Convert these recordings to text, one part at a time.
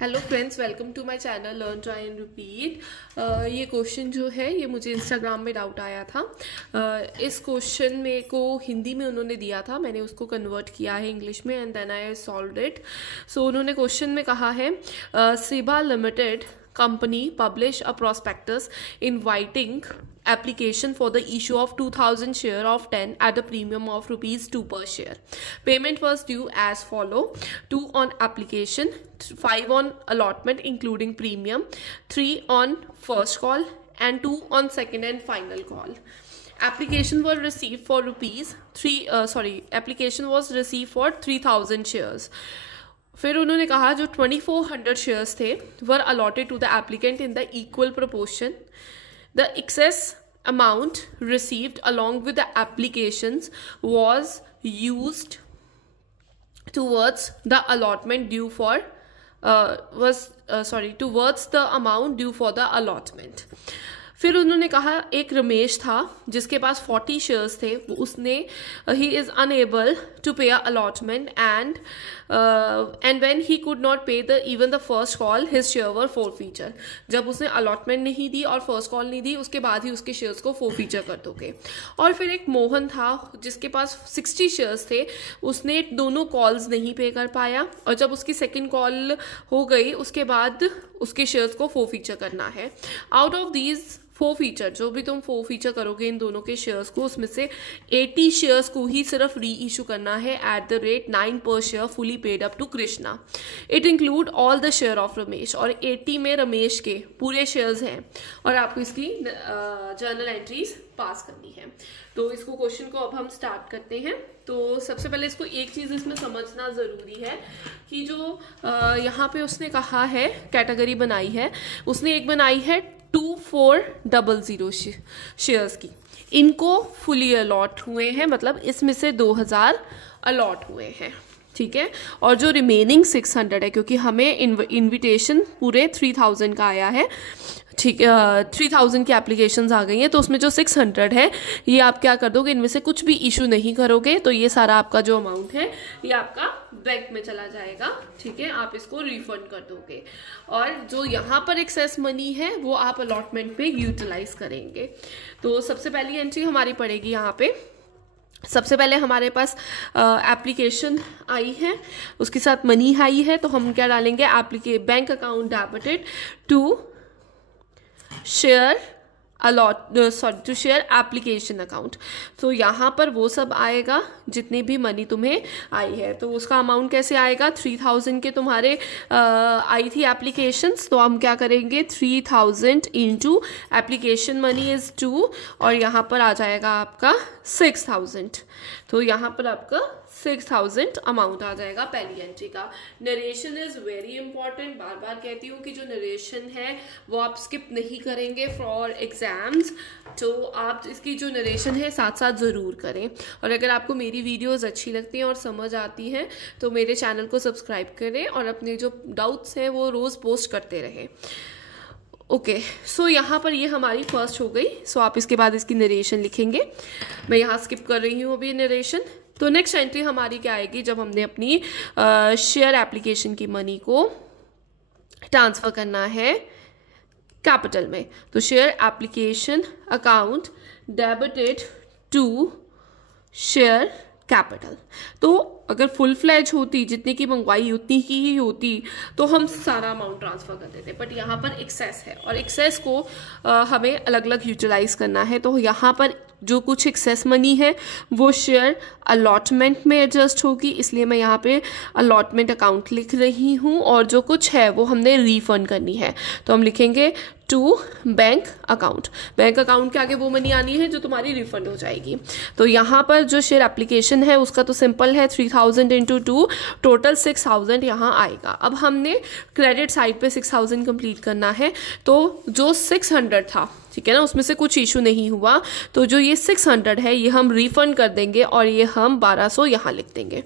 Hello friends, welcome to my channel learn try and repeat. ये question जो है ये मुझे इंस्टाग्राम में डाउट आया था। इस क्वेश्चन में को हिंदी में उन्होंने दिया था, मैंने उसको कन्वर्ट किया है इंग्लिश में and then I solved it. So उन्होंने क्वेश्चन में कहा है Siba limited company publish a prospectus inviting application for the issue of 2000 share of 10 at a premium of rupees 2 per share. Payment was due as follow: 2 on application, 5 on allotment including premium, 3 on first call and 2 on second and final call. Application was received for application was received for 3000 shares. फिर उन्होंने कहा जो 2400 shares थे were allotted to the applicant in the equal proportion. The excess amount received along with the applications was used towards the allotment due for towards the amount due for the allotment. फिर उन्होंने कहा एक रमेश था जिसके पास 40 shares थे, उसने he is unable to pay a allotment and when he could not pay the even the first call his share were forfeiture. जब उसने अलॉटमेंट नहीं दी और फर्स्ट कॉल नहीं दी उसके बाद ही उसके शेयर्स को फोरफीचर कर दोगे. और फिर एक मोहन था जिसके पास 60 शेयर्स थे, उसने दोनों कॉल्स नहीं पे कर पाया और जब उसकी सेकेंड कॉल हो गई उसके बाद उसके शेयर्स को फोरफीचर करना है. आउट ऑफ दीज 4 फीचर, जो भी तुम 4 फीचर करोगे इन दोनों के शेयर्स को, उसमें से 80 शेयर्स को ही सिर्फ री इशू करना है एट द रेट 9 पर share fully paid up to Krishna. It include all the share of Ramesh और 80 में रमेश के पूरे शेयर्स हैं और आपको इसकी जर्नल एंट्रीज पास करनी है. तो इसको क्वेश्चन को अब हम स्टार्ट करते हैं. तो सबसे पहले इसको एक चीज़ इसमें समझना ज़रूरी है कि जो यहाँ पे उसने कहा है कैटेगरी बनाई है, उसने एक बनाई है 2400 शेयर्स की. इनको फुली अलॉट हुए हैं, मतलब इसमें से 2000 अलॉट हुए हैं, ठीक है. और जो रिमेनिंग 600 है, क्योंकि हमें इनविटेशन पूरे 3000 का आया है, ठीक है, 3000 की एप्लीकेशंस आ गई हैं, तो उसमें जो 600 है ये आप क्या कर दोगे, इनमें से कुछ भी इशू नहीं करोगे तो ये सारा आपका जो अमाउंट है ये आपका बैंक में चला जाएगा, ठीक है. आप इसको रिफंड कर दोगे और जो यहाँ पर एक्सेस मनी है वो आप अलॉटमेंट पे यूटिलाइज करेंगे. तो सबसे पहली एंट्री हमारी पड़ेगी यहाँ पे. सबसे पहले हमारे पास एप्लीकेशन आई है, उसके साथ मनी आई है, तो हम क्या डालेंगे, bank account debited to share to share application account. तो यहाँ पर वो सब आएगा जितनी भी मनी तुम्हें आई है. तो उसका अमाउंट कैसे आएगा, 3000 के तुम्हारे आई थी एप्लीकेशंस, तो हम क्या करेंगे 3000 इंटू एप्लीकेशन मनी इज 2 और यहाँ पर आ जाएगा आपका 6000. तो यहाँ पर आपका 6000 अमाउंट आ जाएगा पहली एंट्री का. नरेशन इज वेरी इंपॉर्टेंट, बार बार कहती हूँ कि जो नरेशन है वो आप स्किप नहीं करेंगे फॉर एग्जाम्स. तो आप इसकी जो नरेशन है साथ साथ ज़रूर करें. और अगर आपको मेरी वीडियोस अच्छी लगती हैं और समझ आती हैं तो मेरे चैनल को सब्सक्राइब करें और अपने जो डाउट्स हैं वो रोज़ पोस्ट करते रहें. ओके, सो यहाँ पर ये हमारी फर्स्ट हो गई. सो आप इसके बाद इसकी नरेशन लिखेंगे. मैं यहाँ स्किप कर रही हूँ अभी नरेशन. तो नेक्स्ट एंट्री हमारी क्या आएगी, जब हमने अपनी शेयर एप्लीकेशन की मनी को ट्रांसफ़र करना है कैपिटल में. तो share application account debited to share capital. तो अगर फुल फ्लैज होती, जितनी की मंगवाई उतनी की ही होती, तो हम सारा अमाउंट ट्रांसफ़र कर देते. बट यहाँ पर एक्सेस है और एक्सेस को हमें अलग अलग यूटिलाइज करना है. तो यहाँ पर जो कुछ एक्सेस मनी है वो शेयर अलॉटमेंट में एडजस्ट होगी, इसलिए मैं यहाँ पे अलॉटमेंट अकाउंट लिख रही हूँ और जो कुछ है वो हमने रिफंड करनी है. तो हम लिखेंगे to bank account. Bank account के आगे वो मनी आनी है जो तुम्हारी रिफंड हो जाएगी. तो यहाँ पर जो शेयर एप्लीकेशन है उसका तो सिंपल है, 3000 इंटू 2, टोटल 6000 यहाँ आएगा. अब हमने क्रेडिट साइड पे 6000 कंप्लीट करना है. तो जो 600 था, ठीक है ना, उसमें से कुछ इशू नहीं हुआ, तो जो ये 600 है ये हम रिफंड कर देंगे और ये हम 1200 यहाँ लिख देंगे.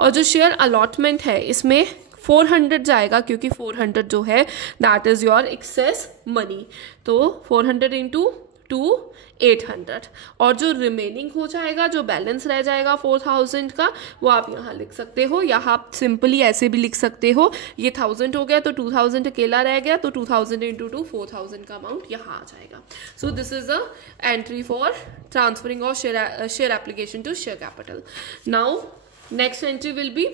और जो शेयर अलॉटमेंट है इसमें 400 जाएगा, क्योंकि 400 जो है that is your excess money. तो 400 इंटू टू 800, और जो रिमेनिंग हो जाएगा, जो बैलेंस रह जाएगा 4000 का, वो आप यहाँ लिख सकते हो, या आप सिंपली ऐसे भी लिख सकते हो, ये 1000 हो गया तो 2000 अकेला रह गया, तो 2000 इंटू 2 4000 का अमाउंट यहाँ आ जाएगा. So this is a entry for transferring of share application to share capital. Now next entry will be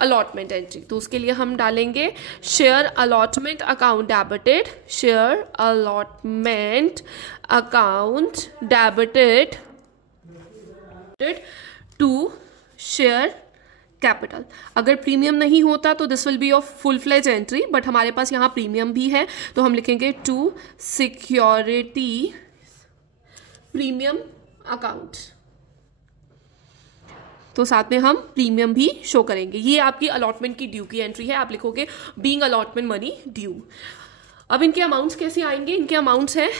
allotment entry. तो उसके लिए हम डालेंगे share allotment account debited, share allotment account debited to share capital. अगर premium नहीं होता तो this will be of full fledge entry, but हमारे पास यहाँ प्रीमियम भी है, तो हम लिखेंगे टू सिक्योरिटी प्रीमियम अकाउंट. तो साथ में हम प्रीमियम भी शो करेंगे. ये आपकी अलॉटमेंट की ड्यू की एंट्री है. आप लिखोगे बीइंग अलॉटमेंट मनी ड्यू. अब इनके अमाउंट्स कैसे आएंगे? इनके अमाउंट्स हैं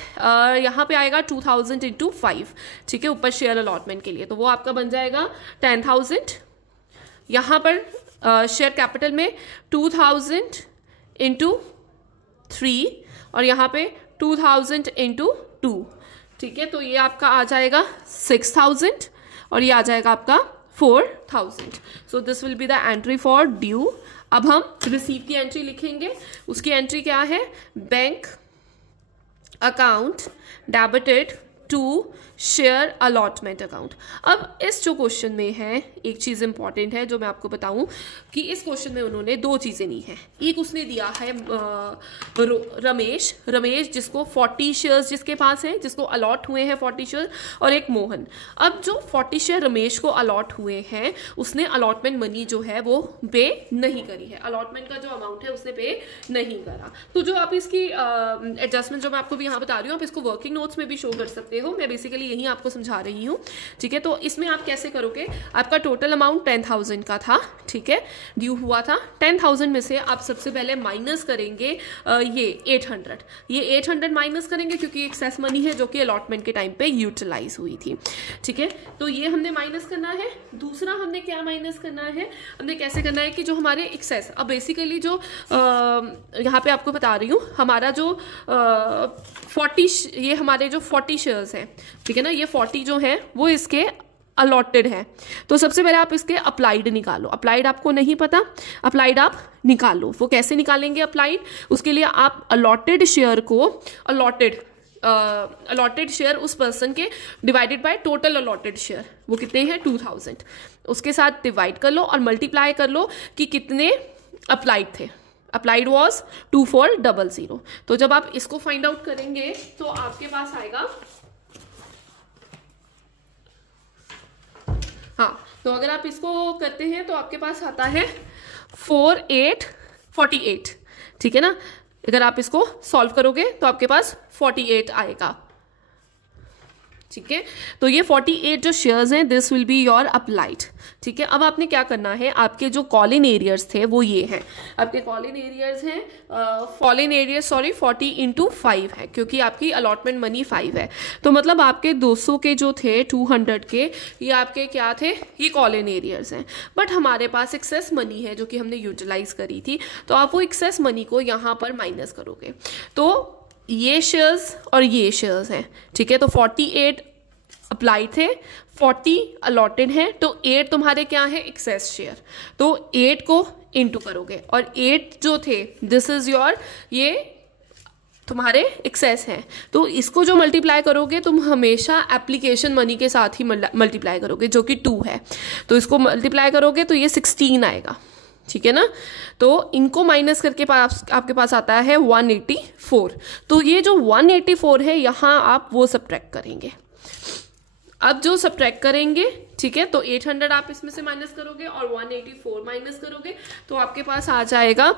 यहाँ पे आएगा 2000 इंटू 5, ठीक है, ऊपर शेयर अलॉटमेंट के लिए, तो वो आपका बन जाएगा 10,000. यहाँ पर शेयर कैपिटल में 2000 इंटू 3, और यहाँ पे 2000 इंटू 2, ठीक है, तो ये आपका आ जाएगा 6000, और ये आ जाएगा आपका 4000. So this will be the entry for due. अब हम रिसीव की एंट्री लिखेंगे. उसकी एंट्री क्या है? Bank account debited to share allotment account. अब इस जो क्वेश्चन में है, एक चीज़ इंपॉर्टेंट है जो मैं आपको बताऊं कि इस क्वेश्चन में उन्होंने दो चीज़ें ली हैं. एक उसने दिया है रमेश जिसको 40 शेयर्स जिसके पास हैं, जिसको अलॉट हुए हैं 40 शेयर, और एक मोहन. अब जो 40 शेयर रमेश को अलॉट हुए हैं, उसने अलॉटमेंट मनी जो है वो पे नहीं करी है. अलॉटमेंट का जो अमाउंट है उसने पे नहीं करा. तो जो आप इसकी एडजस्टमेंट जो मैं आपको भी यहाँ बता रही हूँ, आप इसको वर्किंग नोट्स में भी शो कर सकते हो. मैं बेसिकली यही आपको समझा रही हूँ, ठीक है. तो इसमें आप कैसे करोगे? आपका टोटल अमाउंट 10,000 का था, ठीक है, ड्यू हुआ था. 10,000 में से आप सबसे पहले माइनस करेंगे ये 800. ये 800 माइनस करेंगे क्योंकि एक्सेस मनी है जो कि अलॉटमेंट के टाइम पे यूटिलाइज हुई थी, ठीक है. तो ये हमने माइनस करना है. दूसरा हमने क्या माइनस करना है? हमने कैसे करना है कि जो हमारे एक्सेस, अब बेसिकली जो यहाँ पे आपको बता रही हूँ, हमारा जो 40 ये हमारे जो 40 शेयर्स हैं, ठीक है ना, ये 40 जो हैं वो इसके अलॉटेड है. तो सबसे पहले आप इसके अप्लाइड निकालो. अप्लाइड आपको नहीं पता, अप्लाइड आप निकालो. वो कैसे निकालेंगे अप्लाइड? उसके लिए आप अलॉटेड शेयर को अलॉटेड शेयर उस पर्सन के divided by total allotted share, वो कितने हैं 2000, उसके साथ डिवाइड कर लो और मल्टीप्लाई कर लो कि कितने अप्लाइड थे. Applied was 2400. तो जब आप इसको फाइंड आउट करेंगे तो आपके पास आएगा, हाँ, तो अगर आप इसको करते हैं तो आपके पास आता है 4848, ठीक है ना. अगर आप इसको सॉल्व करोगे तो आपके पास 48 आएगा, ठीक है. तो ये 48 जो शेयर्स हैं, this will be your applied, ठीक है. अब आपने क्या करना है, आपके जो कॉलिन एरियर्स थे वो ये हैं. आपके कॉलिन एरियर्स हैं, फॉलिन एरियर्स 40 इंटू 5 है, क्योंकि आपकी अलॉटमेंट मनी 5 है. तो मतलब आपके 200 के जो थे, 200 के, ये आपके क्या थे? ये कॉलिन एरियर्स हैं. बट हमारे पास एक्सेस मनी है जो कि हमने यूटिलाइज करी थी, तो आप वो एक्सेस मनी को यहाँ पर माइनस करोगे. तो ये शेयर्स और ये शेयर्स हैं, ठीक है. तो 48 अप्लाई थे, 40 अलॉटेड हैं, तो 8 तुम्हारे क्या है? Access share. तो 8 को इंटू करोगे, और 8 जो थे, दिस इज योर, ये तुम्हारे एक्सेस हैं. तो इसको जो मल्टीप्लाई करोगे तुम हमेशा एप्लीकेशन मनी के साथ ही मल्टीप्लाई करोगे, जो कि 2 है. तो इसको मल्टीप्लाई करोगे तो ये 16 आएगा, ठीक है ना. तो इनको माइनस करके आपके पास आता है 184. तो ये जो 184 है, यहाँ आप वो सब्ट्रैक्ट करेंगे. अब जो सब्ट्रैक्ट करेंगे, ठीक है, तो 800 आप इसमें से माइनस करोगे और 184 माइनस करोगे, तो आपके पास आ जाएगा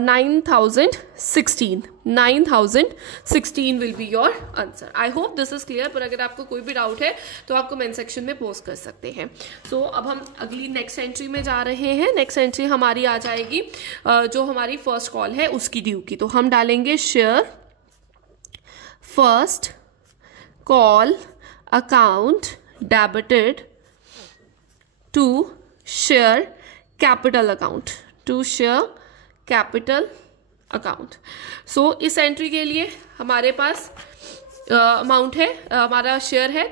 9016 will be your answer. I hope this is clear. पर अगर आपको कोई भी डाउट है तो आप कमेंट सेक्शन में पोस्ट कर सकते हैं. सो अब हम अगली नेक्स्ट एंट्री में जा रहे हैं. नेक्स्ट एंट्री हमारी आ जाएगी जो हमारी फर्स्ट कॉल है उसकी ड्यू की. तो हम डालेंगे share first call account debited to share capital account, to share capital account. So इस एंट्री के लिए हमारे पास अमाउंट है, हमारा शेयर है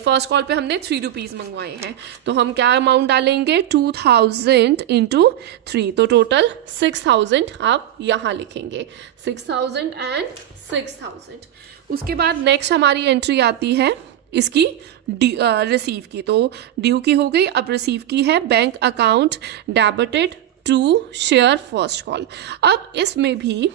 फर्स्ट कॉल पे हमने 3 रुपीज़ मंगवाए हैं, तो हम क्या अमाउंट डालेंगे 2000 इंटू 3, तो टोटल 6000 आप यहाँ लिखेंगे, 6000 एंड 6000। उसके बाद नेक्स्ट हमारी एंट्री आती है इसकी रिसीव की, तो ड्यू की हो गई, अब रिसीव की है bank account debited to share first call. अब इसमें भी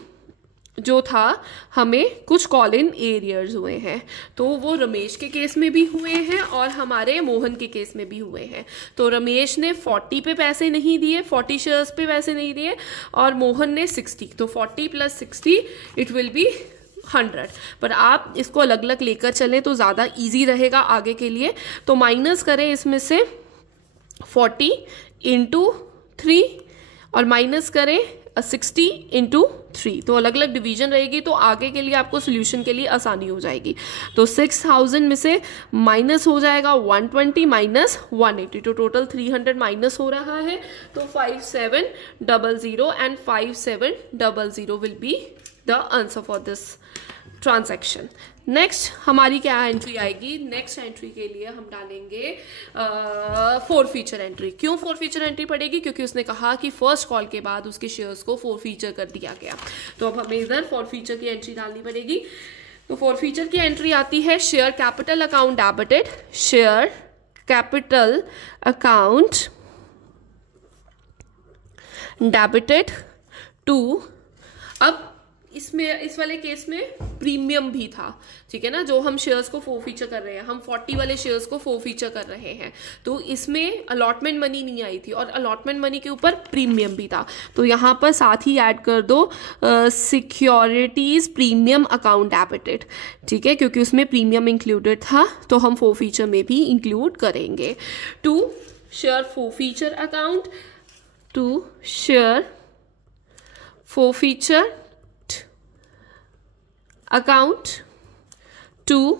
जो था हमें कुछ कॉल इन एरियर्स हुए हैं, तो वो रमेश के केस में भी हुए हैं और हमारे मोहन के केस में भी हुए हैं। तो रमेश ने 40 पे पैसे नहीं दिए, 40 शेयर्स पे पैसे नहीं दिए, और मोहन ने 60, तो 40 + 60 इट विल बी 100। पर आप इसको अलग अलग लेकर चलें तो ज़्यादा ईजी रहेगा आगे के लिए। तो माइनस करें इसमें से 40 इंटू 3 और माइनस करें 60 इंटू 3, तो अलग अलग डिवीजन रहेगी, तो आगे के लिए आपको सोल्यूशन के लिए आसानी हो जाएगी। तो 6000 में से माइनस हो जाएगा 120 माइनस 180, तो टोटल 300 माइनस हो रहा है, तो 5700 and 5700 will be the answer for this transaction. Next हमारी क्या एंट्री आएगी, नेक्स्ट एंट्री के लिए हम डालेंगे फॉरफीचर एंट्री। क्यों फॉरफीचर एंट्री पड़ेगी, क्योंकि उसने कहा कि फर्स्ट कॉल के बाद उसके शेयर्स को फॉरफीचर कर दिया गया, तो अब हमें इधर फॉरफीचर की एंट्री डालनी पड़ेगी। तो फॉरफीचर की एंट्री आती है share capital account debited, share capital account debited to, अब इसमें इस वाले केस में प्रीमियम भी था, ठीक है ना, जो हम शेयर्स को फॉरफीचर कर रहे हैं, हम 40 वाले शेयर्स को फॉरफीचर कर रहे हैं, तो इसमें अलॉटमेंट मनी नहीं आई थी और अलॉटमेंट मनी के ऊपर प्रीमियम भी था, तो यहाँ पर साथ ही ऐड कर दो सिक्योरिटीज प्रीमियम अकाउंट डेबिटेड, ठीक है, क्योंकि उसमें प्रीमियम इंक्लूडेड था, तो हम फॉरफीचर में भी इंक्लूड करेंगे। To share forfeiture account, to share forfeiture account to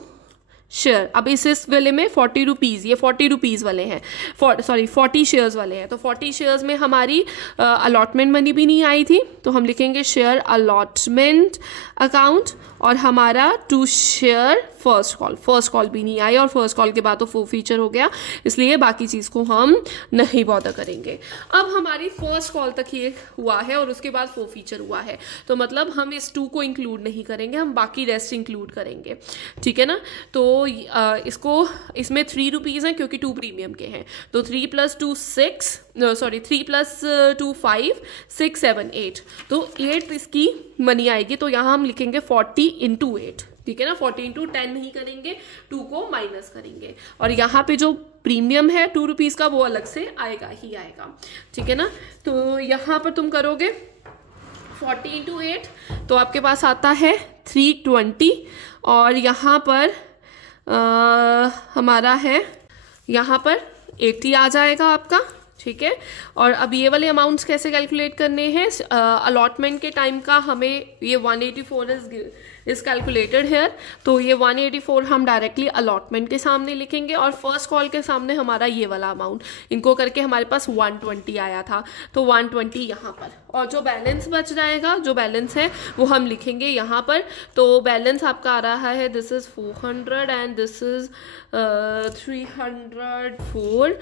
share. अब इस वाले में 40 रुपीज़, ये 40 रुपीज़ वाले हैं, 40 शेयर्स वाले हैं, तो 40 शेयर्स में हमारी अलॉटमेंट मनी भी नहीं आई थी, तो हम लिखेंगे शेयर अलॉटमेंट अकाउंट, और हमारा टू शेयर फर्स्ट कॉल भी नहीं आई, और फर्स्ट कॉल के बाद तो फॉरफीचर हो गया, इसलिए बाकी चीज़ को हम नहीं बॉदर करेंगे। अब हमारी फर्स्ट कॉल तक ये हुआ है और उसके बाद फॉरफीचर हुआ है, तो मतलब हम इस 2 को इंक्लूड नहीं करेंगे, हम बाकी रेस्ट इंक्लूड करेंगे, ठीक है ना। तो इसमें 3 रुपीज़ हैं क्योंकि 2 प्रीमियम के हैं, तो 3 + 2 6, 3 + 2 5, 6 7 8, तो 8 इसकी मनी आएगी, तो यहाँ हम लिखेंगे 40 इंटू 8, ठीक है ना, 40 इंटू 10 नहीं करेंगे, 2 को माइनस करेंगे, और यहाँ पे जो प्रीमियम है 2 रुपीज़ का वो अलग से आएगा ही आएगा, ठीक है ना। तो यहाँ पर तुम करोगे 40 इंटू 8, तो आपके पास आता है 320, और यहाँ पर हमारा है यहाँ पर 80 आ जाएगा आपका, ठीक है। और अब ये वाले अमाउंट्स कैसे कैलकुलेट करने हैं, अलॉटमेंट के टाइम का हमें ये 184 इज कैलकुलेटेड हेयर, तो ये 184 हम डायरेक्टली अलॉटमेंट के सामने लिखेंगे, और फर्स्ट कॉल के सामने हमारा ये वाला अमाउंट, इनको करके हमारे पास 120 आया था, तो 120 यहाँ पर, और जो बैलेंस बच जाएगा, जो बैलेंस है वो हम लिखेंगे यहाँ पर। तो बैलेंस आपका आ रहा है, this is 400 and this is 304,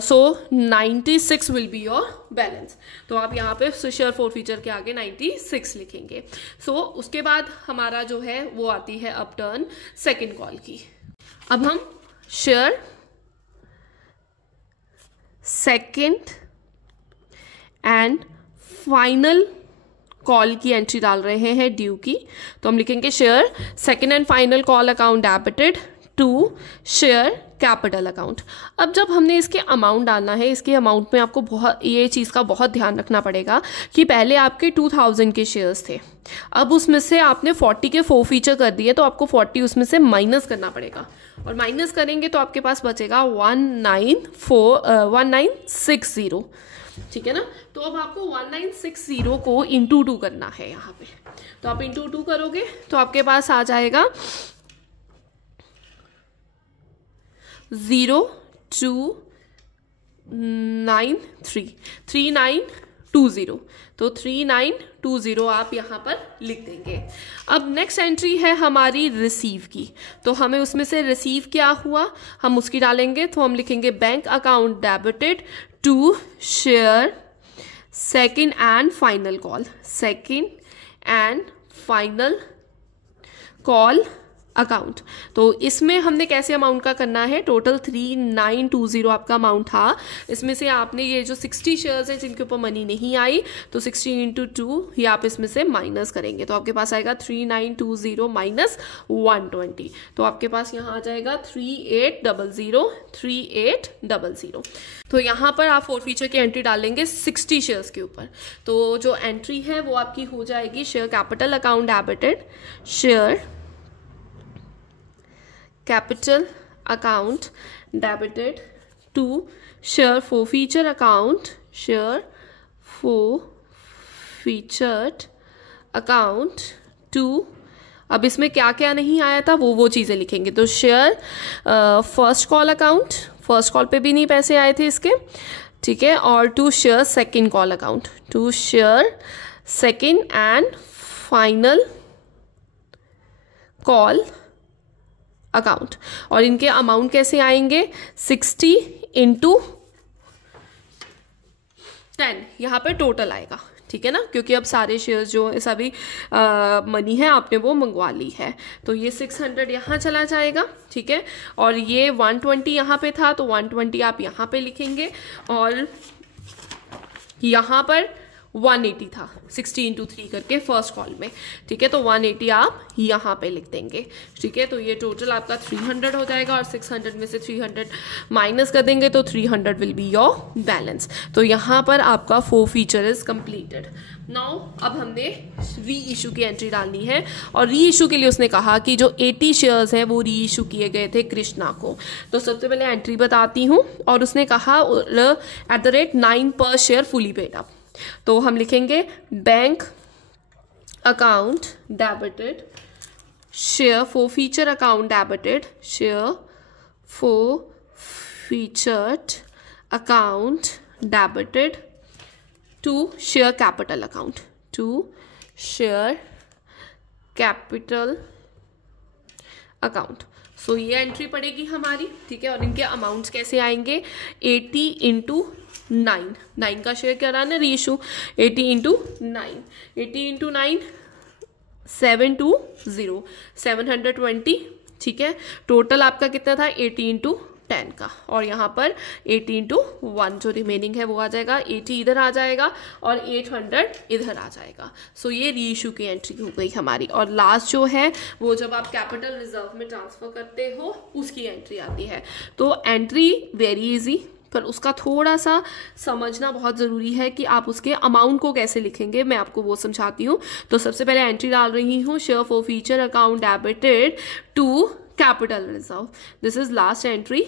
so 96 will be your balance, तो आप यहाँ पे शेयर फॉरफीचर के आगे 96 लिखेंगे। सो उसके बाद हमारा जो है वो आती है अपटर्न सेकंड कॉल की। अब हम share second and final call की एंट्री डाल रहे हैं ड्यू की, तो हम लिखेंगे share second and final call account debited to share capital account. अब जब हमने इसके अमाउंट डालना है, इसके अमाउंट में आपको बहुत ये चीज़ का बहुत ध्यान रखना पड़ेगा कि पहले आपके 2000 के शेयर्स थे, अब उसमें से आपने 40 के फॉरफीचर कर दिए, तो आपको 40 उसमें से माइनस करना पड़ेगा, और माइनस करेंगे तो आपके पास बचेगा 1960, ठीक है ना। तो अब आपको 1960 को इंटू 2 करना है यहाँ पे, तो आप इंटू 2 करोगे तो आपके पास आ जाएगा 0293 39 3920, तो 3920 आप यहाँ पर लिख देंगे। अब नेक्स्ट एंट्री है हमारी रिसीव की, तो हमें उसमें से रिसीव क्या हुआ हम उसकी डालेंगे, तो हम लिखेंगे bank account debited to share second and final call, second and final call account. तो इसमें हमने कैसे अमाउंट का करना है, टोटल 3920 आपका अमाउंट था, इसमें से आपने ये जो 60 शेयर्स हैं जिनके ऊपर मनी नहीं आई, तो 60 × 2 ये आप इसमें से माइनस करेंगे, तो आपके पास आएगा 3920 माइनस 120, तो आपके पास यहाँ आ जाएगा 3800। तो यहाँ पर आप फोर फीचर की एंट्री डालेंगे 60 शेयर्स के ऊपर, तो जो एंट्री है वो आपकी हो जाएगी share capital account debited, share capital account debited to share forfeiture account, share forfeited account to, अब इसमें क्या क्या नहीं आया था वो चीज़ें लिखेंगे, तो share first call account, first call पे भी नहीं पैसे आए थे इसके, ठीक है, और to share second call account, to share second and final call account, और इनके अमाउंट कैसे आएंगे 60 × 10 यहाँ पे टोटल आएगा, ठीक है ना, क्योंकि अब सारे शेयर्स जो सभी मनी है आपने वो मंगवा ली है, तो ये 600 यहाँ चला जाएगा, ठीक है, और ये 120 यहाँ पे था, तो 120 आप यहाँ पे लिखेंगे, और यहाँ पर 180 था 60 × 3 करके फर्स्ट कॉल में, ठीक है, तो 180 आप यहाँ पे लिख देंगे, ठीक है, तो ये टोटल आपका 300 हो जाएगा, और 600 में से 300 माइनस कर देंगे, तो 300 विल बी योर बैलेंस। तो यहाँ पर आपका फॉरफीचर इज कंप्लीटेड। नाउ अब हमने री इशू की एंट्री डालनी है, और री इशू के लिए उसने कहा कि जो 80 शेयर्स हैं वो री इशू किए गए थे कृष्णा को, तो सबसे पहले एंट्री बताती हूँ, और उसने कहा @9 पर शेयर फुली पेड अप, तो हम लिखेंगे bank account debited share forfeiture account debited, share forfeited account debited to share capital account, to share capital account. So ये एंट्री पड़ेगी हमारी, ठीक है, और इनके अमाउंट्स कैसे आएंगे 80 × 9, 9 का शेयर क्या रहना रेशो 80 × 9, 80 × 9 720 720, ठीक है, टोटल आपका कितना था 80 × 10 का, और यहाँ पर 80 × 1 जो रिमेनिंग है वो आ जाएगा, 80 इधर आ जाएगा और 800 इधर आ जाएगा। सो ये री इशू की एंट्री हो गई हमारी, और लास्ट जो है वो जब आप कैपिटल रिजर्व में ट्रांसफर करते हो उसकी एंट्री आती है। तो एंट्री वेरी इजी, पर उसका थोड़ा सा समझना बहुत ज़रूरी है कि आप उसके अमाउंट को कैसे लिखेंगे, मैं आपको वो समझाती हूँ। तो सबसे पहले एंट्री डाल रही हूँ share forfeiture account debited to capital reserve, this is last entry,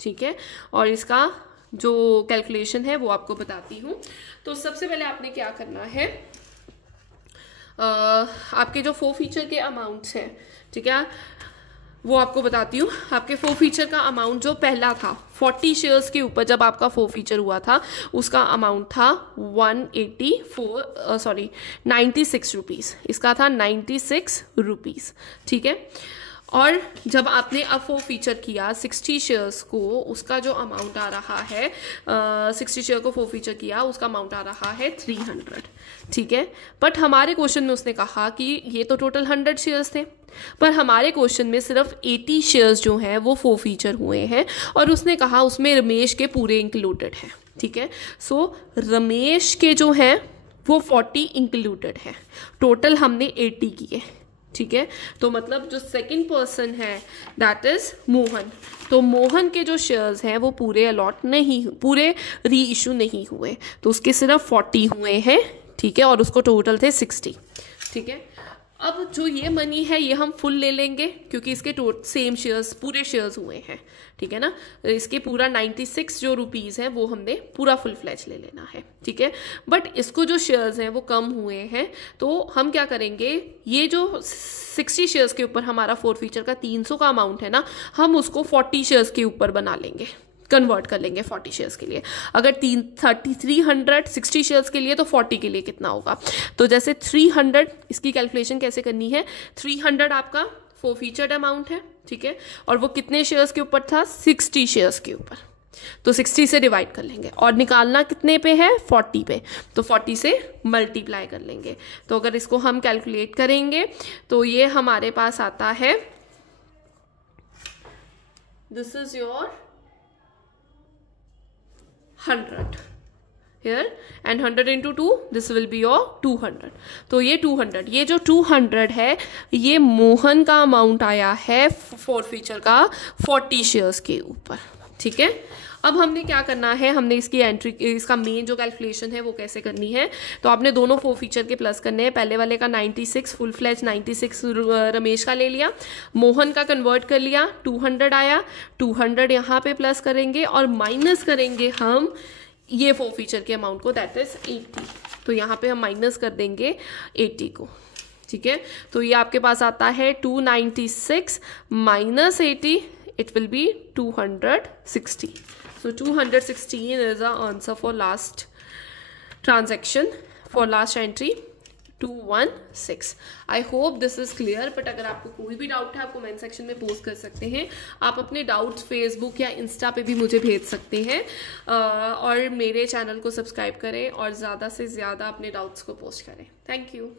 ठीक है, और इसका जो कैलकुलेशन है वो आपको बताती हूँ। तो सबसे पहले आपने क्या करना है, आपके जो फॉरफीचर के अमाउंट्स हैं, ठीक है, वो आपको बताती हूँ। आपके फॉरफीचर का अमाउंट जो पहला था 40 शेयर्स के ऊपर जब आपका फॉरफीचर हुआ था उसका अमाउंट था 96 रुपीज़, इसका था 96 रुपीज़, ठीक है, और जब आपने अब फॉरफीचर किया 60 शेयर्स को, उसका जो अमाउंट आ रहा है 60 शेयर को फॉरफीचर किया उसका अमाउंट आ रहा है 300, ठीक है, बट हमारे क्वेश्चन में उसने कहा कि ये तो टोटल 100 शेयर्स थे, पर हमारे क्वेश्चन में सिर्फ 80 शेयर्स जो हैं वो फॉरफीचर हुए हैं, और उसने कहा उसमें रमेश के पूरे इंक्लूडेड हैं, ठीक है, सो रमेश के जो हैं वो 40 इंक्लूडेड हैं, टोटल हमने 80 किए, ठीक है, तो मतलब जो सेकंड पर्सन है दैट इज मोहन, तो मोहन के जो शेयर्स हैं वो पूरे अलॉट नहीं, पूरे री इशू नहीं हुए, तो उसके सिर्फ 40 हुए हैं, ठीक है, और उसको टोटल थे 60, ठीक है। अब जो ये मनी है ये हम फुल ले लेंगे क्योंकि इसके सेम शेयर्स पूरे शेयर्स हुए हैं, ठीक है ना, इसके पूरा 96 जो रुपीज़ हैं वो हमने पूरा फुल फ्लैज ले लेना है, ठीक है, बट इसको जो शेयर्स हैं वो कम हुए हैं, तो हम क्या करेंगे, ये जो 60 शेयर्स के ऊपर हमारा फॉरफीचर का 300 का अमाउंट है ना, हम उसको 40 शेयर्स के ऊपर बना लेंगे, कन्वर्ट कर लेंगे 40 शेयर्स के लिए। अगर 360 शेयर्स के लिए तो 40 के लिए कितना होगा। तो जैसे 300, इसकी कैलकुलेशन कैसे करनी है, 300 आपका फोरफीचर्ड अमाउंट है, ठीक है, और वो कितने शेयर्स के ऊपर था, 60 शेयर्स के ऊपर, तो 60 से डिवाइड कर लेंगे और निकालना कितने पे है, 40 पे, तो 40 से मल्टीप्लाई कर लेंगे। तो अगर इसको हम कैलकुलेट करेंगे तो ये हमारे पास आता है, this is your 100 here and 100 into 2 this will be your 200। तो ये 200, ये जो 200 है ये मोहन का अमाउंट आया है फोरफीचर का 40 शेयर्स के ऊपर, ठीक है। अब हमने क्या करना है, हमने इसकी एंट्री, इसका मेन जो कैलकुलेशन है वो कैसे करनी है, तो आपने दोनों फोरफीचर के प्लस करने हैं। पहले वाले का 96 फुल फ्लैज 96 रमेश का ले लिया, मोहन का कन्वर्ट कर लिया, 200 आया, 200 यहाँ पे प्लस करेंगे और माइनस करेंगे हम ये फोरफीचर के अमाउंट को, दैट इज 80। तो यहाँ पे हम माइनस कर देंगे 80 को, ठीक है। तो ये आपके पास आता है 296 minus 80, it will be 260। So 216 is the answer for last transaction, for last entry 216। I hope this is clear, but अगर आपको कोई भी डाउट है आप कमेंट सेक्शन में पोस्ट कर सकते हैं। आप अपने डाउट्स फेसबुक या इंस्टा पे भी मुझे भेज सकते हैं, और मेरे चैनल को सब्सक्राइब करें और ज़्यादा से ज़्यादा अपने डाउट्स को पोस्ट करें। Thank you.